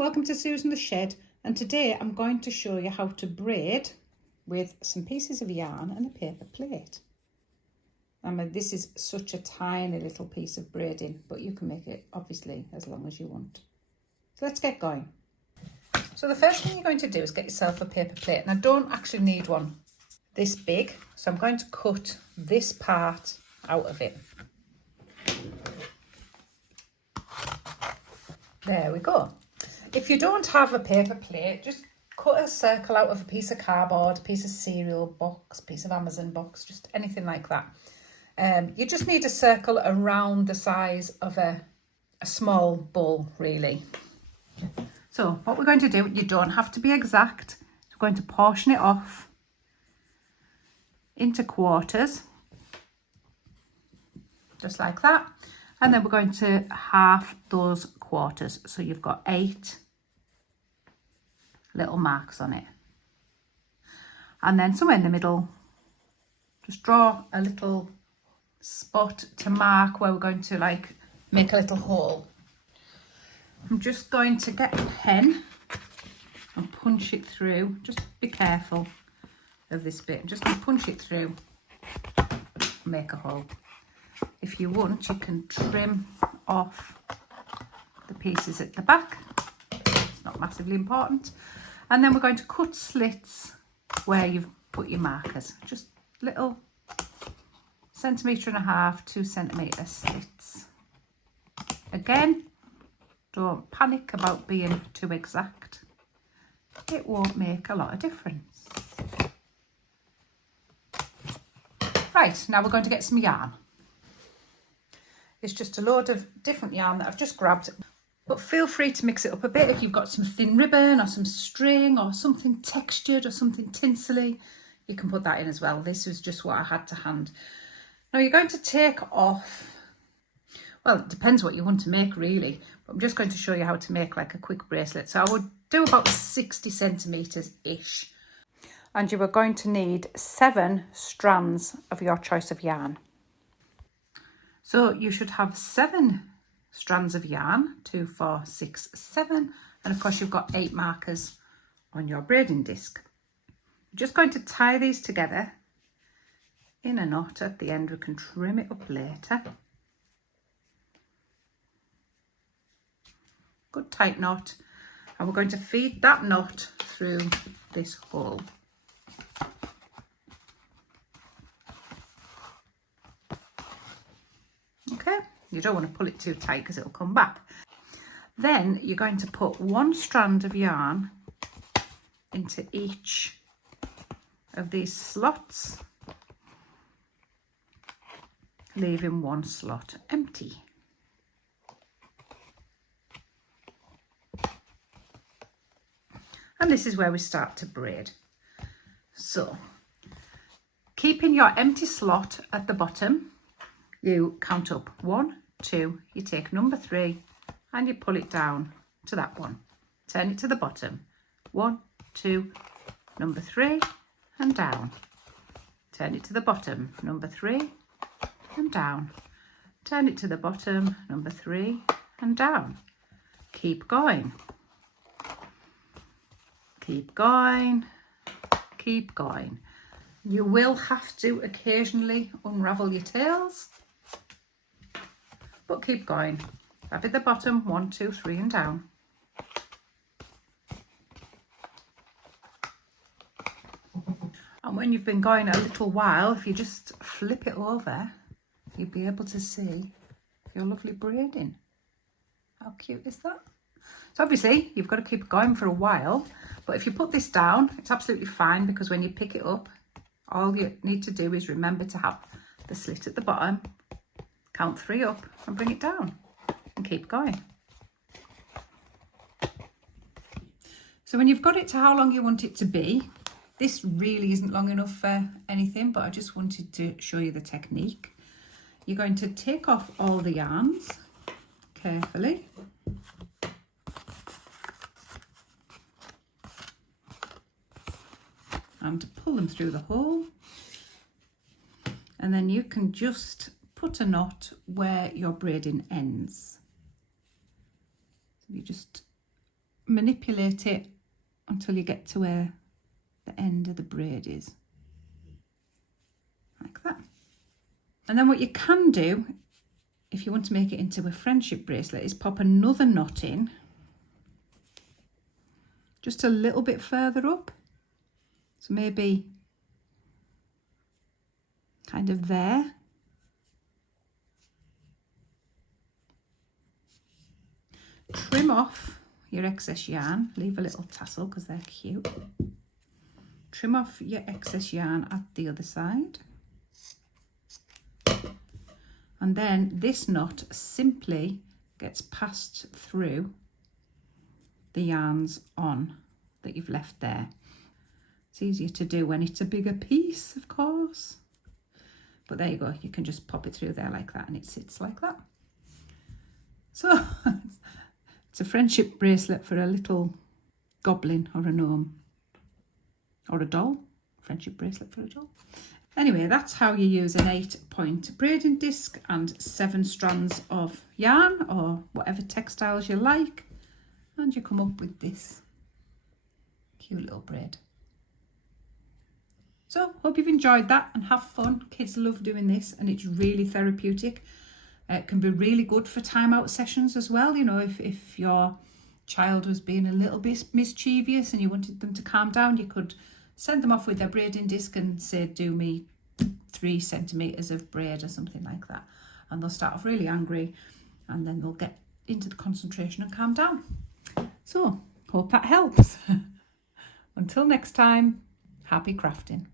welcome to Susan the Shed, and today I'm going to show you how to braid with some pieces of yarn and a paper plate. I mean, this is such a tiny little piece of braiding, but you can make it obviously as long as you want. So let's get going. So the first thing you're going to do is get yourself a paper plate, and I don't actually need one this big, so I'm going to cut this part out of it. There we go. If you don't have a paper plate, just cut a circle out of a piece of cardboard, a piece of cereal box, piece of Amazon box, just anything like that. You just need a circle around the size of a small bowl, really. So what we're going to do, you don't have to be exact. We're going to portion it off into quarters, just like that. And then we're going to half those quarters. So you've got 8 little marks on it. And then somewhere in the middle, just draw a little spot to mark where we're going to like make a little hole. I'm just going to get a pen and punch it through. Just be careful of this bit. I'm just going to punch it through and make a hole. If you want, you can trim off the pieces at the back. It's not massively important. And then we're going to cut slits where you've put your markers. Just little 1.5 cm, 2 cm slits. Again, don't panic about being too exact. It won't make a lot of difference. Right, now we're going to get some yarn. It's just a load of different yarn that I've just grabbed, but feel free to mix it up a bit. If you've got some thin ribbon or some string or something textured or something tinsely, you can put that in as well. This was just what I had to hand. Now you're going to take off, well, it depends what you want to make really, but I'm just going to show you how to make like a quick bracelet. So I would do about 60 centimetres-ish. And you are going to need 7 strands of your choice of yarn. So you should have 7 strands of yarn, 2, 4, 6, 7. And of course you've got 8 markers on your braiding disc. You're just going to tie these together in a knot at the end. We can trim it up later. Good tight knot. And we're going to feed that knot through this hole. Okay, you don't want to pull it too tight because it'll come back. Then you're going to put 1 strand of yarn into each of these slots, leaving 1 slot empty. And this is where we start to braid. So, keeping your empty slot at the bottom, you count up 1, 2, you take number 3 and you pull it down to that one. Turn it to the bottom. 1, 2, number 3 and down. Turn it to the bottom, number 3 and down. Turn it to the bottom, number 3 and down. Keep going. Keep going. Keep going. You will have to occasionally unravel your tails, but keep going. Up at the bottom, 1, 2, 3 and down. And when you've been going a little while, if you just flip it over, you'll be able to see your lovely braiding. How cute is that? So obviously you've got to keep going for a while, but if you put this down, it's absolutely fine, because when you pick it up, all you need to do is remember to have the slit at the bottom, count 3 up and bring it down and keep going. So when you've got it to how long you want it to be, this really isn't long enough for anything, but I just wanted to show you the technique. You're going to take off all the yarns carefully. And pull them through the hole, and then you can just put a knot where your braiding ends. So you just manipulate it until you get to where the end of the braid is, like that. And then what you can do, if you want to make it into a friendship bracelet, is pop another knot in, just a little bit further up. So maybe kind of there. Trim off your excess yarn, leave a little tassel because they're cute. Trim off your excess yarn at the other side. And then this knot simply gets passed through the yarns on that you've left there. It's easier to do when it's a bigger piece, of course. But there you go, you can just pop it through there like that and it sits like that. So it's a friendship bracelet for a little goblin or a gnome or a doll. Friendship bracelet for a doll. Anyway, that's how you use an 8-point braiding disc and 7 strands of yarn or whatever textiles you like, and you come up with this cute little braid. So hope you've enjoyed that and have fun. Kids love doing this and it's really therapeutic. It can be really good for time out sessions as well. You know, if your child was being a little bit mischievous and you wanted them to calm down, you could send them off with their braiding disc and say, do me 3 centimetres of braid or something like that. And they'll start off really angry and then they'll get into the concentration and calm down. So, hope that helps. Until next time, happy crafting.